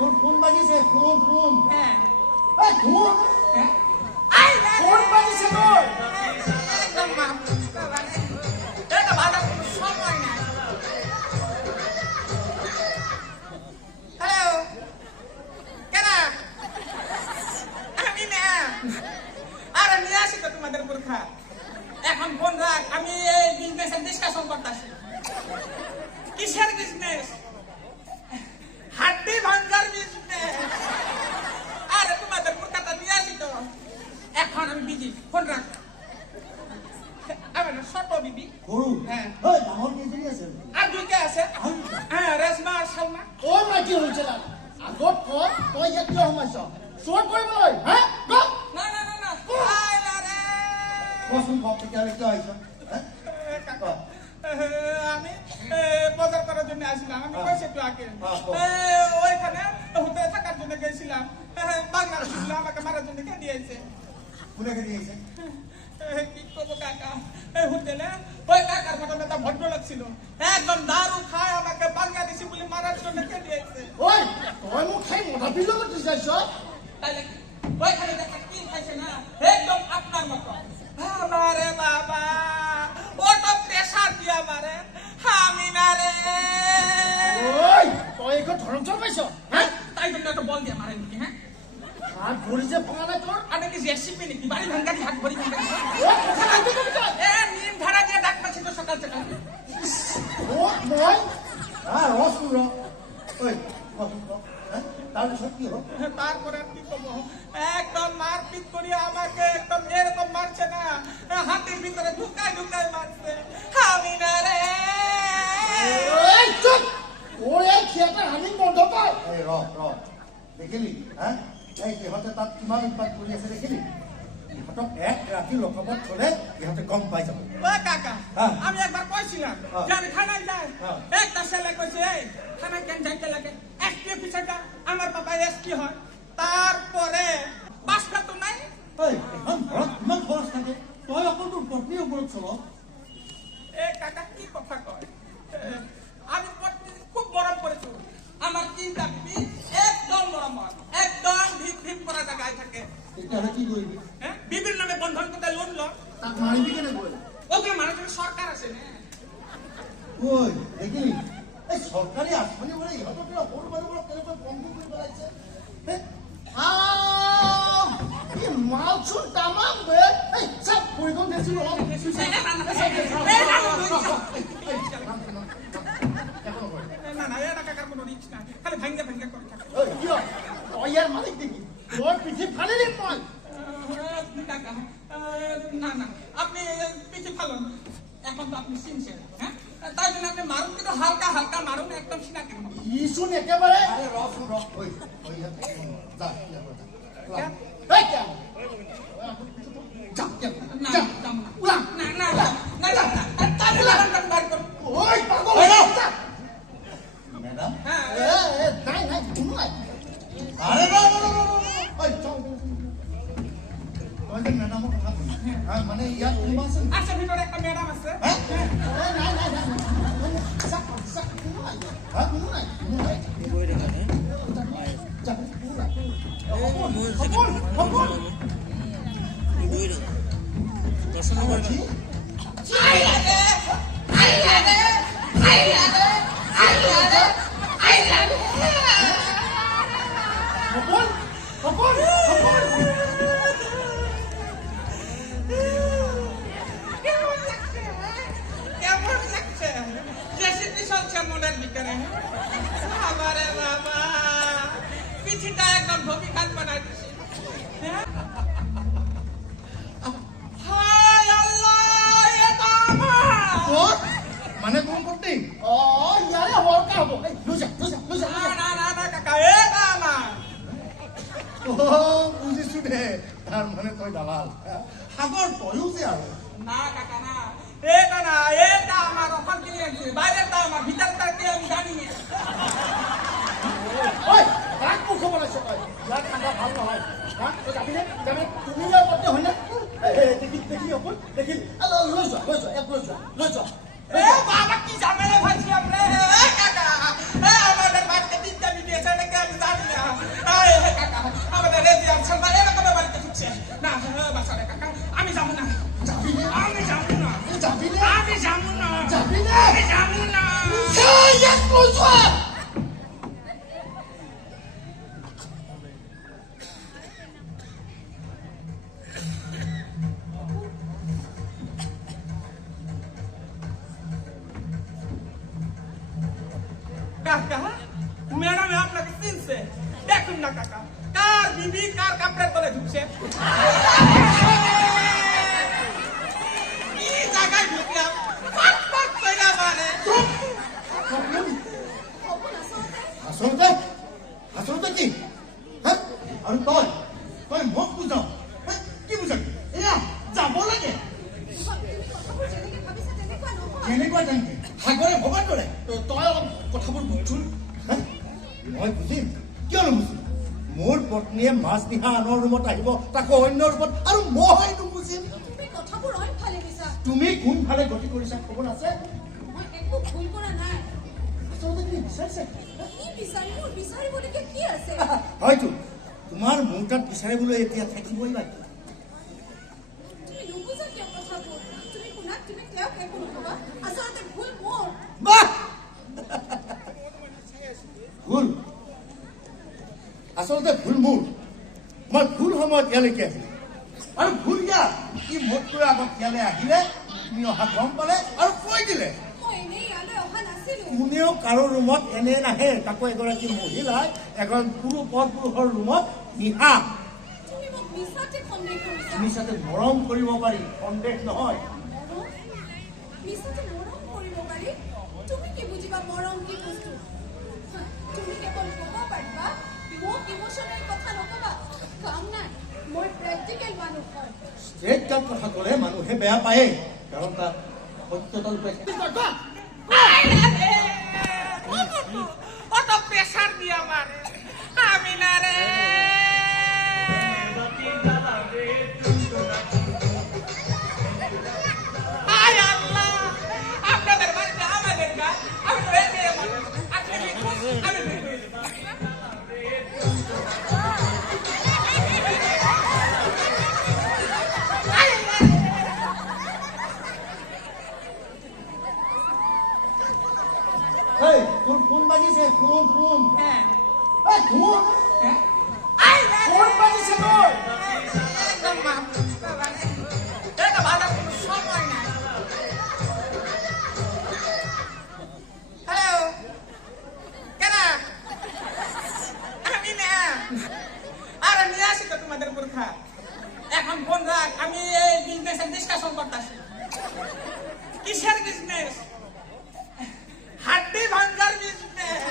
তোর ফোন বাজিছে ফোন হ্যাঁ এই ফোন হ্যাঁ ফোন বাজিছে তোর একদম মাপ এটা বাজার কোনো সময় নাই হ্যালো কেন আমি না আরে নিয়ে আসি তো তোমাদের পুরখা এখন ফোন রাখ আমি এই বিজনেসের ডিসকাশন করতেছি কিসের বিজনেস হাড্ডি ভাঙ্গার বিজনেস আরে তোমাদের পুরখাটা নিয়ে আসি তো এখন আমি বিজি ফোন রাখ আমার ছোট বিবি গরু হ্যাঁ ওই ডাঙর কে জেনে আছে আর দুইটা আছে হ্যাঁ রেশমা আর সালমা ও মাটি হইছে না আগত কর তই ইয়াত কিয় সোমাইছ চোৰ কৰিবলৈ হ্যাঁ ক না না না না আইলা রে কচোন ক কেতিয়া কিয় আহিছ কাকা আমি বাজার করার জন্য আসলাম আমি কইছি একটু আগে ওইখানে হোটেলে থাকার জন্য গেছিলাম বাংলাদেশ শুনলাম আমাকে মারার জন্য কে দিয়েছে কোনে কে দিয়েছে কি করবো কাকা হোটেলে ওই কাকার ঘটনাটা ভদ্র লাগছিল একদম দারু খায় আমাকে বাংলাদেশি বলে মারার জন্য কে দিয়েছে ওই তই মোক খাই মধা পিলো করতে চাইছ তাইলে ওইখানে দেখা কি খাইছে না একদম আপনার মতো আমারে বাবা ও তো প্রেসার দিয়া মারে আমি না রে ওই তই একো ধরম চল পাইছ হ্যাঁ তাই জন্য একটা বল দিয়ে মারে নাকি হ্যাঁ হাত ভৰি যে ভঙা নাই তোৰ আমি কি জেসিপি নাকি বাড়ি ভাঙ্গা হাত ভরি ভাঙ্গা ও কথা নাইতো তুমি তই নিম ধারা দিয়ে ডাক পাচ্ছি তো সকাল সকাল ও মই ৰচোন ৰ ওই কচোন ক হ্যাঁ তাৰপিছত কি হ'ল তারপরে আর কি করবো একদম মারপিট করিয়া আমাকে একদম এরকম মারছে না হাতের ভিতরে ঢুকায় ঢুকায় মারছে আমি না রে এই চুপ ওই এই থিয়েটাৰ হামিং বন্ধ কৰ এই ৰ দেখিলি হ্যাঁ এই ইহঁতে তাত কিমান উৎপাত কৰি আছে দেখিলি ইহঁতক এক ৰাতি লকবত থলে ইহঁতে গম পাই যাব ও কাকা হ্যাঁ। আমি একবার কইছিলাম হ্যাঁ। যে আমি থানায় যাই হ্যাঁ। একটা ছেলে কইছে এই থানায় কেন যাইতে লাগে এসপি অফিসারটা আমার বাবা এসপি হয় তারপরে বাসটা তো নাই এই এখন ঘৰত কিমান খৰচ থাকে তই অকল তোৰ পত্নীৰ ওপৰত চল এ কাকা কি কথা কয় আমি পত্নী খুব গরম করেছি আমার তিনটা বিবি একদম গরম হয় একদম ভিপ ভিপ করা জায়গায় থাকে তেতিয়াহ'লে কি কৰিবি হ্যাঁ বিবিৰ নামে বন্ধন কৰতে লোন লো তাক মাৰিবি কেনেকৈ ওগুলো মানুষেৰ সৰকাৰ আছে না ঐ দেখিলি এই চৰকাৰী আঁচনিবোৰে ইহঁতৰ পৰা সৰু মানুহবোৰক কেনেকৈ বন্ধ কৰি পেলাইছে ই মালচোন তামাম বে এই চাপ পৰিগল দেখিলো না না এটা কাকাৰ কোনো ৰিক্স না খালি ভাঙ্গা ভাঙ্গা কৰে থাকে কিয় তই ইয়াৰ মালিক দেখি তোৰ পিঠি ফালি দিম মই কাকা না না আপনি পিছিয়ে ফালুন এখন তো আপনি সিনছেন হ্যাঁ তাই জন্য আপনি মারুন কিন্তু হালকা হালকা মারুন একদম সিনা কেন ইচোন একেবাৰে আৰে ৰচোন ৰ যা এই কেন না না না না না তাই লাগান বার করুন ওই পাগল ম্যাডাম হ্যাঁ নাই কোনো নাই আরে ওই চল ওই যে ম্যাডামৰ কথা কই হ্যাঁ মানে ইয়াত কোনোবা আছে আচ্ছা ভিতরে একটা ম্যাডাম আছে হ্যাঁ নাই হ্যাঁ কোনো নাই কেমন লাগছে রেসিপি চলছে মনের ভিতরে আমারে বাবা পিঠিটা একদম ভবি খান বানাই দিছি হায় আল্লাহ এটা আমার মানে কোন করতে ইয়ারে হরকা হবো এই লুজা না না না কাকা এটা আমার বুঝিছো দে তার মানে তই দালাল সাগর তয়ো যে আৰু না কাকা না এটা না এটা আমার অফার দিয়ে আছে বাইরেটা আমার ভিতরটা কি আমি জানি না ওই রাগ মুখ বনাইছ তই ইয়াৰ ঠাণ্ডা ভাল নহয় হ্যাঁ তই যাবিনে তুমি ইয়াৰ মতে হয় না দেখি অকল দেখি লৈ যোৱা এক লৈ যোৱা এ বাবা কি ঝামেলা ভাইছি আপনি এ কাকা এ আমাদের বাড়িতে তিনটা বিটি আছে নাকি আমি জানি না কাকা ম্যাডামে আপনাকে চিনছে দেখুন না কাকা কার বিবি কার কাপড়ের তলে ঢুকছে কি জায়গায় ঢুকলাম পাট কইরা মানে আচলতে আচলতে কি হ্যাঁ আৰু তই তই মোক বুজাও কি বুজাবি এয়া যাব লাগে কেনেকুৱা জানিবি আগৰে ভবাৰ দৰে তই অলপ কথাবোৰ বুজচোন মই বুজিম কিয় নুবুজিম মোৰ পত্নীয়ে মাছ নিশা আনৰ ৰুমত আহিব তাকো অন্য ৰুমত আৰু মই নুবুজিম তুমি কোনফালে গতি কৰিছা খবৰ আছে আচলতে তুমি বিচাৰিছা হয়তো তোমাৰ মোৰ তাত বিচাৰিবলৈ এতিয়া থাকিবই লাগে ভুল আচলতে ভুল মোৰ মই ভুল সময়ত ইয়ালৈকে আহিলো আৰু ভুল ইয়াৰ ই মোতকৈ আগত ইয়ালৈ আহিলে তুমি অহা গম পালে আৰু কৈ দিলে কোনেও কাৰো ৰুমত এনে নাহে তাকো এগৰাকী মহিলাই এগৰাকী পুৰুষৰ ৰুমত নিশা মিছাতে মৰম কৰিব পাৰি সন্দেহ নহয় ষ্ট্ৰেট কাট কথা ক'লে মানুহে বেয়া পায়ে কাৰণ তাত সত্যতা লুকাই অত প্রেসার দিয়ে মারে আমি না রে আয় আল্লাহ আপনাদের বাড়িতে আমাদের গা আমি তো একে মানুষ আপনি আমি তোর ফোন বাজিছে ফোন ফোন হ্যাঁ ফোন আয় ফোন বাজিছে তোর একদম মাপ এটা ভালো কোনো সময় নাই হ্যালো কেন আমি না আরে নিয়ে আসি তো তোমাদের বোরখা এখন ফোন রাখ আমি এই বিজনেসের ডিসকাশন করতেছি কিসের বিজনেস হাড্ডি ভাঙ্গার বিজনেস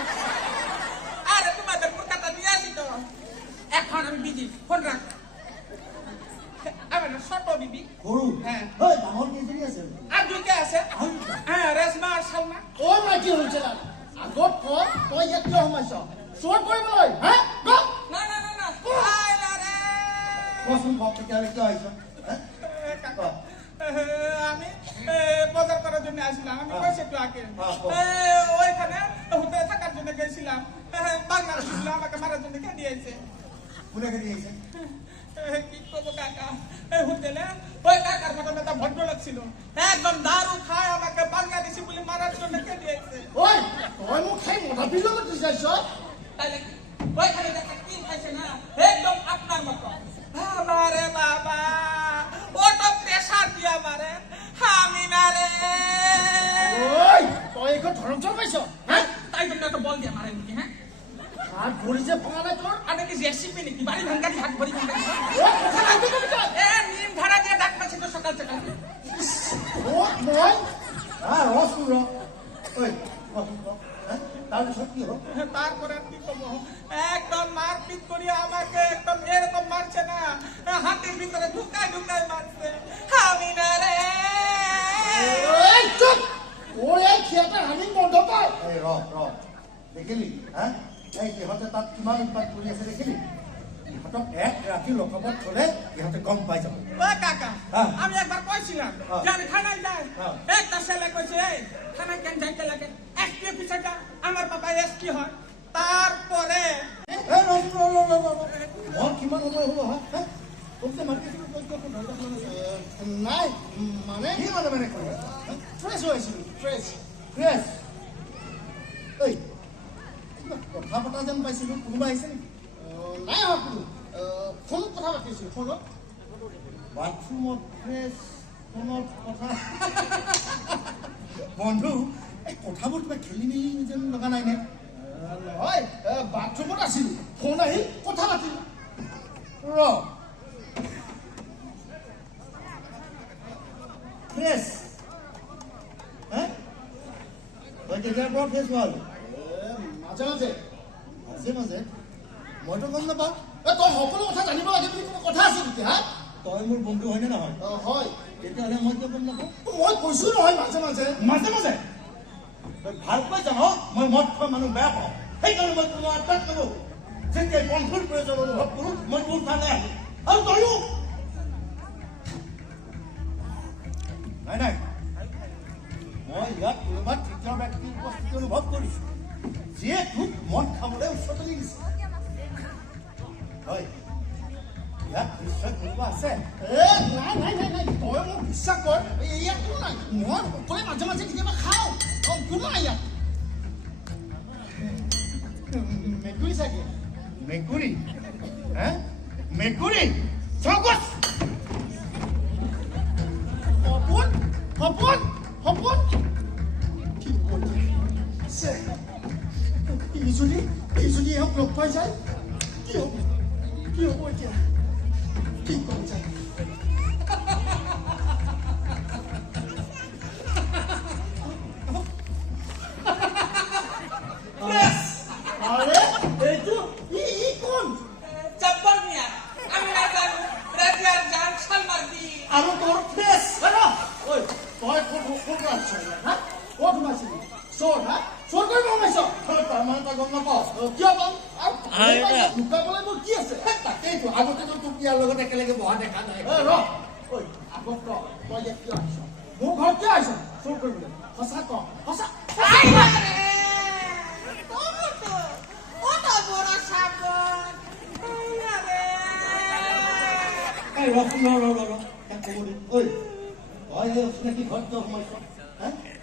আরে তোমাদের বোরখাটা নিয়ে আসি তো এখন আমি বিজি ফোন রাখ আমার ছোট বিবি সৰু হ্যাঁ ডাঙৰ কেইজনী আছে আৰ দুইটা আছে হ্যাঁ ৰেশমা আৰ সালমা ও মাইকি হৈছে আগত কৰ তই ইয়াত কিয় সোমাইছ চোৰ কৰিবলৈ হা না না না না আই না রে কচোন কওক তেতিয়াহ'লে কিয় আহিছ আমি বাজার করার জন্য আসলাম আমি কইছি একটু আগে ওইখানে হোটেলে থাকার জন্য গেছিলাম বাংলা শুনলাম আমাকে মারার জন্য কে দিয়েছে কোনে কে দিয়েছে কি করবো কাকা হোটেলে ওই কাকার ঘটনাটা ভদ্রলোক ছিল একদম দারু খায় আমাকে বাংলাদেশি বলে মারার জন্য কে দিয়েছে ওই তই মোক খাই মধা পিলো করতে চাইছ তাইলে ওইখানে দেখা কি খাইছে না একদম আপনার মতো বাবারে বাবা ওটা প্রেসার দিয়া মারে আমি না রে ওই তই একো ধরম চল পাইছ হ্যাঁ তাই জন্য তো বল দিয়া মারে নাকি হ্যাঁ আর ধরি যে ভাঙা নাই তোর আরে কি জেসিপি নাকি বাড়ি ভাঙ্গারি হাত ভরি ভাঙ্গারি ও কথা নাই তুমি নিম ধারা দিয়ে ডাক পাচ্ছি তো সকাল সকাল ও মই রসুন র ওই তারপর কি হলো তারপরে কি করবো একদম মারপিট করিয়া আমাকে একদম এরকম মারছে না হাতের ভিতরে ঢুকায় ঢুকায় মারছে আমি না রে এই চুপ ওই এই থিয়েটার হামিং বন্ধ কর এই র দেখিলি হ্যাঁ এই ইহঁতে তাত কিমান উৎপাত কৰি আছে দেখিলি ইহঁতক এক ৰাতি লকপত থলে ইহঁতে গম পাই যাব ও কাকা আমি একবার কইছিলাম যে আমি থানায় যাই একটা ছেলে কইছে এই থানায় কেন যাইতে লাগে এসপি অফিসারটা আমার বাবা এসপি হয় তারপরে মই কিমান সময় হ'ব হা তোকে মাতিছিলো নাই মানে কি মানে ফ্ৰেছ হৈ আছিলো ফ্ৰেছ এই কথা পতা যেন পাইছিলো কোনোবা আহিছে নেকি নাই অহা কোনো ফোনত কথা পাতিছিলো ফোনত বাথৰুমত ফ্ৰেছ ফোনত কথা বন্ধু এই কথাবোৰ কিবা খেলি মেলি যেন লগা নাই নে আছিলো ফোন আহিল কথা পাতিলো ৰ ফ্ৰেছ হে তই কেতিয়াৰ পৰা ফ্ৰেছ হোৱা মাজে মাজে মাজে মাজে মইতো গম নাপাওঁ তই সকলো কথা জানিব লাগে বুলি কোনো কথা আছে নেকি হা তই মোৰ বন্ধু হয়নে নহয় হয় তেতিয়াহ'লে মই কিয় গম নাপাওঁ মই কৈছো নহয় মাজে মাজে মাজে মাজে তই ভালকৈ জান মই মদ খোৱা মানুহ বেয়া পাওঁ সেইকাৰণে মই তোমাৰ আত্মাত কৰো যেতিয়া বন্ধুৰ প্ৰয়োজন অনুভৱ কৰোঁ মই তোৰ কাৰণে আহোঁ আৰু তয়ো নাই নাই মই ইয়াত কোনোবা তৃতীয় ব্যক্তিৰ উপস্থিতি অনুভৱ কৰিছোঁ যিয়ে তোক মদ খাবলৈ উচতনি দিছে হয় ইয়াত নিশ্চয় কোনোবা আছে নাই নাই নাই নাই তই মোক বিশ্বাস কৰ ইয়াত কোনো নাই মই অকলে মাজে মাজে কেতিয়াবা খাওঁ কোনো নাই ইয়াত মেকুৰী চাগে মেকুৰী হে মেকুৰী চৌকছ সপোন সপোন সপোন কি কৰিছে ইজনী এওক লগ পাই যায় কি হ'ব এতিয়া কি কৰি যায় আৰে এইটো ই কোন জব্বৰ মিয়া আমি না জানো ৰাজিয়াৰ জান সালমাৰ দি আৰু তোৰ ফেস ঐ তই কোন আছ হা ক'ত সোমাইছিলি চোৰ হা চোৰ কৰিব সোমাইছ তাৰমানে তই গম নাপাৱ কিয় পাম লুকাবলৈ মোৰ কি আছে তাকেইতো আগতেতো তোক ইয়াৰ লগত একেলগে বহা দেখা নাই ৰ ঐ আগত ক তই ইয়াত কিয় আহিছ মোৰ ঘৰত কিয় আহিছ চোৰ কৰিবলৈ সঁচা ক সঁচা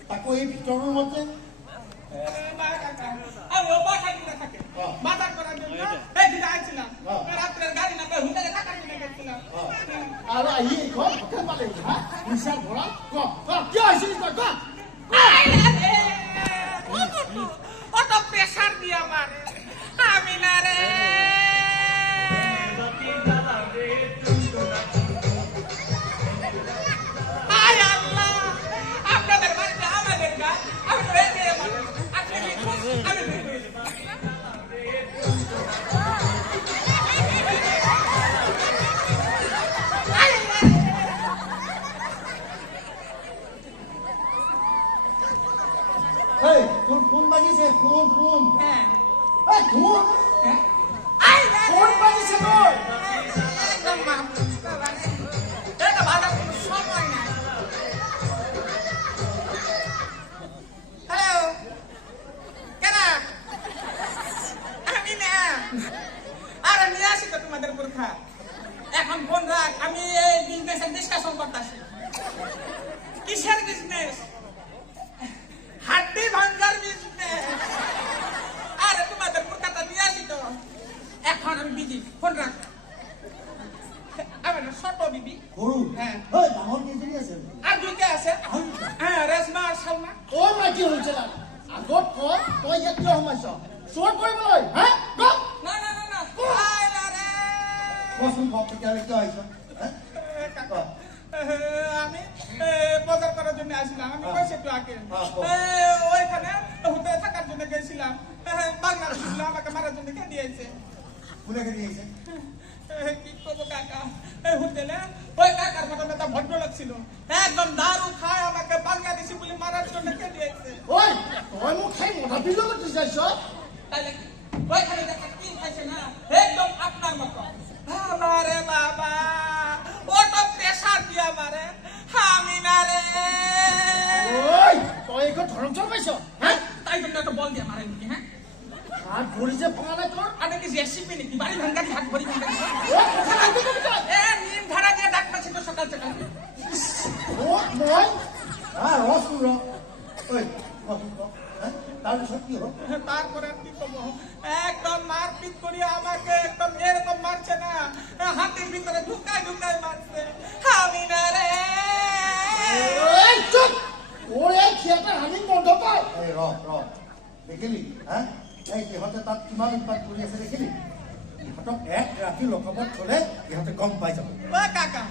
তাকো এই ভিতৰৰ ৰুমতে আৰু আহি ঘৰ হোটেল পালে নিচাৰ ভৰা কিয় আহিছিলি তই প্রেসার দিয়ে আমার আমি না রে আয় আল্লাহ আপনাদের বাড়িতে আমাদের গাছ আমি রেখে তোর ফোন বাজিছে ফোন ফোন হ্যাঁ ফোন ফোন বাজিছে তোর একদম এটা ভালো সময় নাই হ্যালো কেন আমি না আর নিয়ে আসি তো তোমাদের বোরখা এখন ফোন রাখ আমি এই বিজনেসের ডিসকাশন করতেছি কিসের বিজনেস হাড্ডি ভাঙ্গার বিজনেস আরে তোমাদের বোরখাটা নিয়ে আসি তো এখন আমি বিজি ফোন রাখ আমার ছোট বিবি গরু হ্যাঁ ডাঙর কেজেরি আছে আর দুইটা আছে হ্যাঁ রেশমা আর সালমা ও মাটি হয়েছে আগত কয় তই ইয়াত কিয় সোমাইছ চোৰ কৰিবলৈ হা না না না না আই না রে কচোন কওক তেতিয়াহ'লে কিয় আহিছ আমি বাজার করার জন্য আসলাম আমি কইছি একটু আগে ওইখানে হোটেলে থাকার জন্য গেছিলাম বাংলা শুনলে আমাকে মারার জন্য কে দিয়েছে কোনে কে দিয়েছে কি করবো কাকা হোটেলে ওই কাকার মতো একটা ভদ্রলোক ছিল একদম দারু খায় আমাকে বাংলাদেশি বলে মারার জন্য কে দিয়েছে ওই তুই মোক খাই মধা পিলো করতে চাইছ তাহলে ওইখানে দেখা কি খাইছে না একদম আপনার মতো আমারে বাবা ও তো প্রেসার দিয়া মারে আমি না রে ওই তুই একো ধরম চল পাইছ হ্যাঁ তাই জন্য তো বল দিয়া মারে নাকি হ্যাঁ হাত ভরি যে ভাঙা নাই তোর আরে কি জেসিপি নাকি বাড়ি ভাঙারি হাত ভরি ভাঙারি ও কথা লাগবে তো এ নিম ধারা দিয়ে ডাক মাছি তো সকাল সকাল ও মই রসুন র ওই রসুন র তারপর কি হলো তারপরে কি করবো একদম মারপিট করি আমাকে একদম এরকম মারছে না হাতের ভিতরে ঢুকায় ঢুকায় মারছে আমি না রে এই চুপ ওরে খেতে হানি বন্ধ কর এই র দেখিলি হ্যাঁ এই সিহঁতে তাত কিমান উৎপাত কৰি আছে দেখিলি ইহঁতক এক ৰাতি লকবত থলে ইহঁতে গম পাই যাব ও কাকা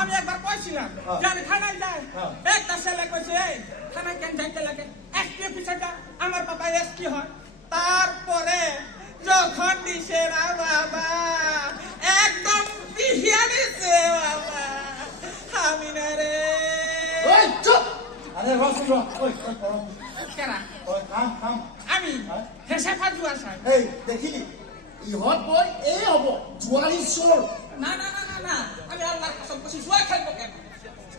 আমি একবার কইছিলাম যে আমি থানায় যাই একটা ছেলে কইছে এই থানায় কেন যাইতে লাগে এসপি অফিসারটা আমার বাবা এসপি হয় তারপরে যখন দিছে না বাবা একদম বিহিয়া দিছে বাবা আমি না রে ওই চুপ আরে রসুন ওই করম কেরা ওই কাম আমি হেসে ফাজুয়া সাহেব এই দেখিলি ইহঁত বই এই হ'ব জুৱাৰী চোৰ না না না না না আমি আল্লাহৰ কসম কইছি জুয়া খেলবো কেন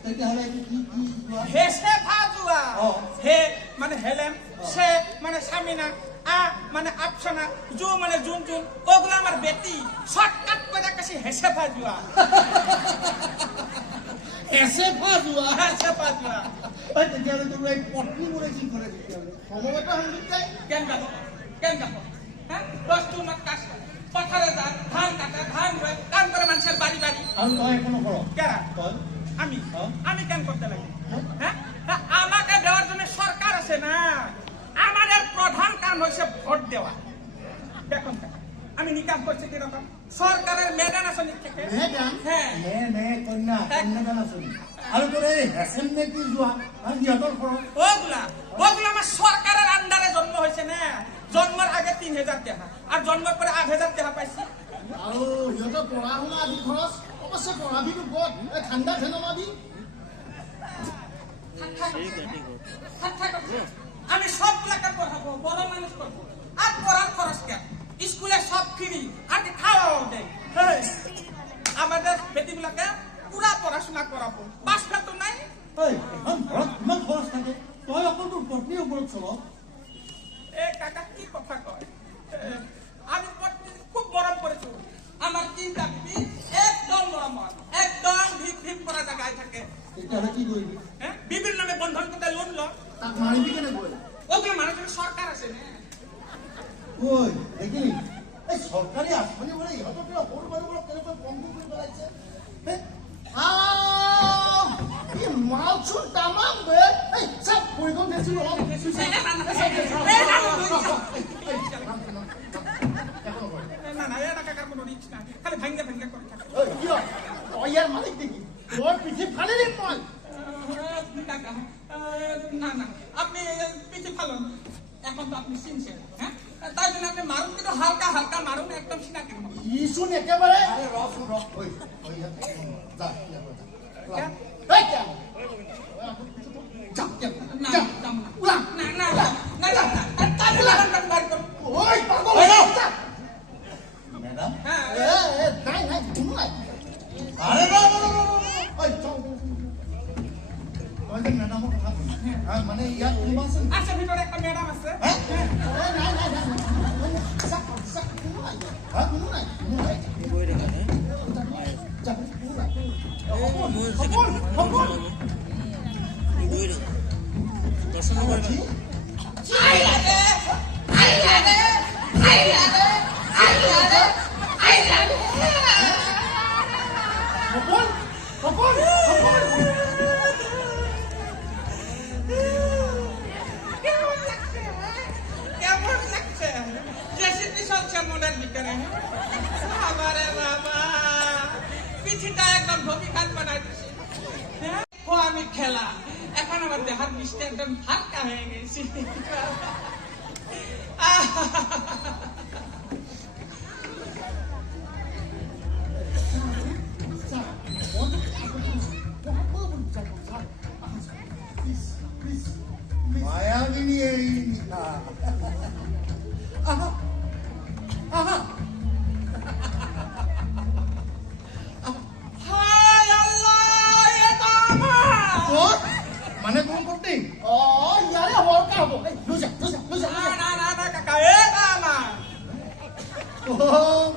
তেতিয়াহ'লে এইটো কি জুৱা হেসে ফাজুয়া ও। হে মানে হেলেম সে মানে সামিনা আ মানে আফসানা জু মানে জুন জুন ওগুলো আমার বেটি শর্টকাট করে কাছে হেসে ফাজুয়া এসে ফাজুৱা হেসে ফাজুয়া ওই তেতিয়াহ'লে তোৰ এই পত্নী মোৰে কি কৰে তেতিয়াহ'লে সমবেত সংগীত গাই কেন গাবো হ্যাঁ 10 টুমাক কাজ পথারে যা ধান কাটা ধান রয় কাম করে মানুষের বাড়ি বাড়ি আৰু তই একো নকৰ কেরা তই আমি কেন করতে লাগি হ্যাঁ আমাকে দেওয়ার জন্য সরকার আছে না আমাদের প্রধান কাম হচ্ছে ভোট দেওয়া দেখুন আমি নিকাম করছি কিরকম সরকারের মেদান আছে নিক্ষেপে মেদান হ্যাঁ নে কন্যাদান আঁচনি আৰু তোৰ এই হেচেম নে কি যোৱা সিহঁতৰ ঘৰত ওগুলা আমাৰ সৰকাৰেৰ আন্ডাৰে জন্ম হয়েছে না জন্মেৰ আগে 3000 টাকা আৰ জন্মেৰ পৰে 8000 টাকা পাইছি আৰু সিহঁতৰ পঢ়া শুনা আদি খৰচ অৱশ্যে পঢ়াবিটো ক'ত এই ঠাণ্ডা ধেনমাবি আমি সবগুলা কাম পড়াবো বড় মানুষ করবো আর পড়ার খরচ কেন স্কুলে সব ফ্রি আর খাওয়াও দেয় আমাদের বেটিগুলাকে পুরা পড়াশোনা করাবো বাস তো নাই ঐ এখন ঘৰত কিমান খৰচ থাকে তই অকল তোৰ পত্নীৰ ওপৰত চল এ কাকা কি কথা কয় আমি পত্নী খুব মরম করেছি আমার চিন্তা বিবি একদম মরম একদম ভিপ ভিপ করা জায়গায় থাকে তেতিয়াহ'লে কি কৰিবি হ্যাঁ বিবিৰ নামে বন্ধন কৰতে লোন লো তাক মাৰিবি কেনেকৈ ওগুলো মানুষেৰ সৰকাৰ আছে না ঐ দেখিলি এই চৰকাৰী আঁচনিবোৰে ইহঁতৰ পৰা সৰু মানুহবোৰক কেনেকৈ বন্ধ কৰি পেলাইছে ই মালচোন তামাম বে এই চাপ পৰিগল দেখিছো না না এটা কাকাৰ কোনো ৰিস্ক না খালি ভাঙ্গে ভাঙ্গে কৰে থাকে কিয় তই ইয়াৰ মালিক নেকি তোৰ পিঠি ফালি দিম মই কাকা না না আপনি পিছে ফালুন এখন তো আপনি চিনছেন হ্যাঁ তাই জন্য আপনি মারুন কিন্তু হালকা হালকা মারুন একদম সিনাকির মতো ইচোন একেবাৰে আৰে ৰচোন ৰ ঐ যা এই কেন না না না না না ওই পাগল ম্যাডাম হ্যাঁ নাই কোনো নাই আরে ওই চল ওই ম্যাডামৰ কথা মানে ইয়াত কোনোবা আছে আচ্ছা ভিতরে একটা ম্যাডাম আছে কেমন লাগছে রেসিপি চলছে মনের ভিতরে আমারে বাবা পিঠিটা একদম ভবি খান বানাই দিছি ও আমি খেলা এখন আমার দেহার বিষটা একদম হালকা হয়ে গেছি মায়াবিনী এই আহা আহা হায় আল্লাহ এটা আমার মানে কোন করতে ইয়ারে হরকা হবো লুজা না না না কাকা এটা আমার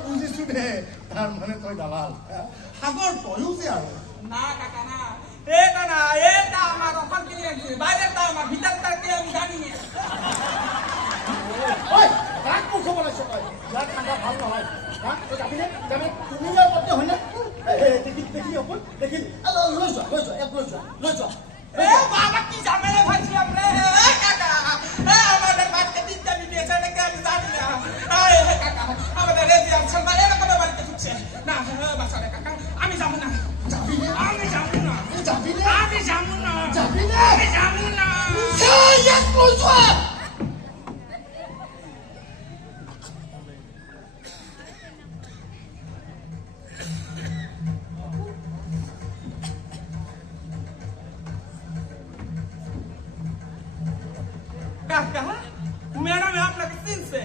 বুঝিছো দে তার মানে তই দালাল সাগর তয়ো যে আৰু না কাকা না এটা না এটা আমার অফার কিনে আনছে বাইরেটা আমার ভিতরটা কি আমি জানি না ওই রাগ মুখ বলাইছ তই ইয়াৰ ঠাণ্ডা ভাল নহয় হ্যাঁ তই যাবিনে যাবি তুমি ইয়াৰ মতে হয় না দেখি অকল দেখি লৈ যোৱা এক লৈ যোৱা এ বাবা কি ঝামেলা ভাইছিলাম রে এ কাকা এ আমাদের বাড়িতে তিনটা বিয়ে আছে নাকি আমি জানি না কাকা ম্যাডামে আপনাকে চিনছে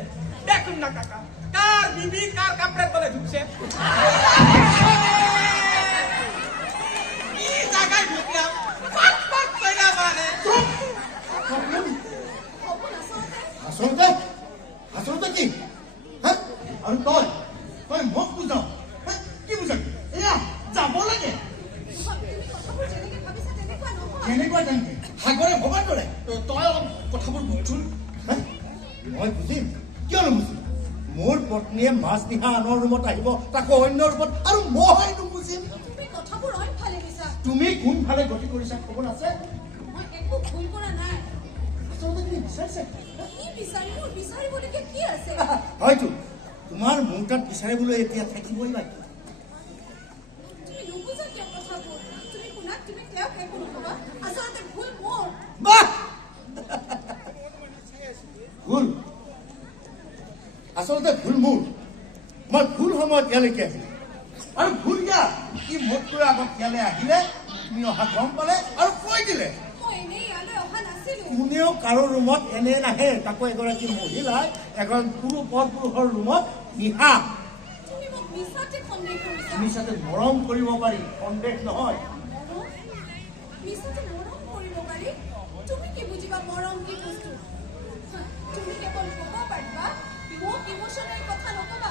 দেখুন না কাকা কার বিবি কার কাপড়ের তলে ঢুকছে কি জায়গায় ঢুকলাম পাট পাট কইরা মানে আচলতে আচলতে কি হ্যাঁ আৰু তই তই মোক বুজাও হ্যাঁ কি বুজাবি এয়া যাব লাগে কেনেকুৱা জানিবি সাগৰে ভবাৰ দৰে তই অলপ কথাবোৰ বুজচোন মই বুজিম কিয় নুবুজিম মোৰ পত্নীয়ে মাছ নিশা আনৰ ৰুমত আহিব তাকো অন্য ৰুমত আৰু মই নুবুজিম তুমি কোনফালে গতি কৰিছা খবৰ আছে আচলতে তুমি বিচাৰিছা হয়তো তোমাৰ মোৰ তাত বিচাৰিবলৈ এতিয়া থাকিবই লাগে ভুল আচলতে ভুল মোৰ মই ভুল সময়ত ইয়ালৈকে আহিলো আৰু ভুল দিয়া ই মোতকৈ আগত ইয়ালৈ আহিলে তুমি অহা গম পালে আৰু কৈ দিলে কোনেও কাৰো ৰুমত এনে নাহে তাকো এগৰাকী মহিলাই এগৰাকী পৰপুৰুষৰ ৰুমত নিশা মিছাতে মৰম কৰিব পাৰি সন্দেহ নহয় তুমি কি বুঝিবা মৰম কি বস্তু তুমি কেৱল ক'ব পাৰিবা মোক ইমোশনেল কথা নকবা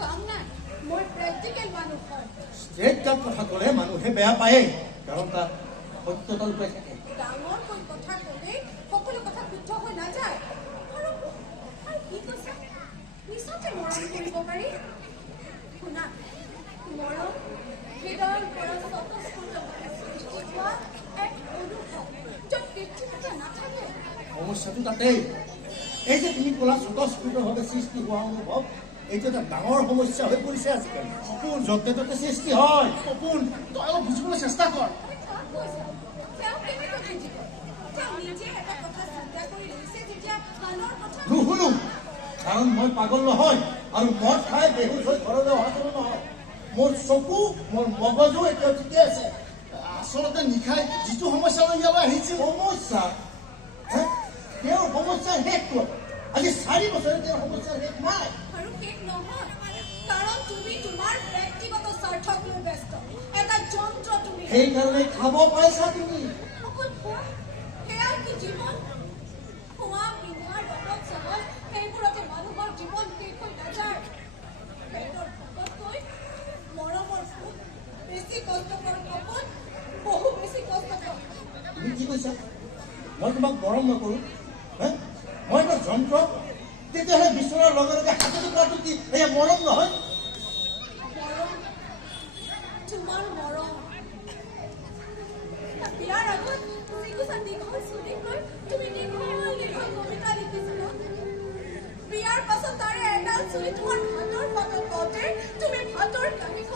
কাম নাই মই প্ৰেক্টিকেল মানুহ হয় ষ্ট্ৰেট কাট কথা ক'লে মানুহে বেয়া পায়ে কাৰণ তাত সত্যতা লুকাই থাকে ডাঙৰকৈ কথা ক'লে সকলো কথা শুদ্ধ হৈ নাযায় আৰু কি কৈছা নিশ্চয় মৰম কৰিব পাৰি শুনা মৰম হৃদয়ৰ পৰা স্বতঃস্ফূৰ্ত হোৱা এক অনুভৱ য'ত ব্যক্তিগত নাথাকে সমস্যাটো তাতেই এই যে তুমি ক'লা স্বতঃস্ফূৰ্তভাৱে সৃষ্টি হোৱা অনুভৱ এইটো এটা ডাঙৰ সমস্যা হৈ পৰিছে আজিকালি সপোন য'তে ত'তে সৃষ্টি হয় সপোন তই অলপ বুজিবলৈ চেষ্টা কৰ নুশুনো কাৰণ মই পাগল নহয় আৰু মদ খাই বেহুচ হৈ ঘৰলৈ অহাটো নহয় মোৰ চকু মোৰ মগজু এতিয়াও ঠিকে আছে আচলতে নিশাই যিটো সমস্যা লৈ ইয়ালৈ আহিছে সমস্যা তেওঁৰ সমস্যা শেষ ক'ত আজি 4 বছৰে তেওঁৰ সমস্যা শেষ নাই আৰু শেষ নহয় কাৰণ তুমি তোমাৰ ব্যক্তিগত স্বাৰ্থক লৈ ব্যস্ত এটা যন্ত্ৰ তুমি সেইকাৰণে খাব পাইছা তুমি অকল খোৱা সেয়া কি জীৱন খোৱা পিন্ধাৰ লগত চহল সেইবোৰতে মানুহৰ জীৱন শেষ হৈ নাযায় পেটৰ ভোকতকৈ মৰমৰ ভোক বেছি কষ্টকৰ সপোন বহু বেছি কষ্টকৰ তুমি কি কৈছা মই তোমাক মৰম নকৰোঁ হে মই এটা যন্ত্ৰ তেতিয়াহ'লে বিচৰাৰ লগে লগে হাতত কৰাটো কি এয়া মৰম নহয় মৰম তোমাৰ মৰম বিয়াৰ আগত চিকুচা দীঘল চুলিক লৈ তুমি দীঘল কবিতা লিখিছিলা বিয়াৰ পাছত তাৰে এডাল চুলি তোমাৰ ভাতৰ পাতত কওঁতে তুমি ভাতৰ কাহিখন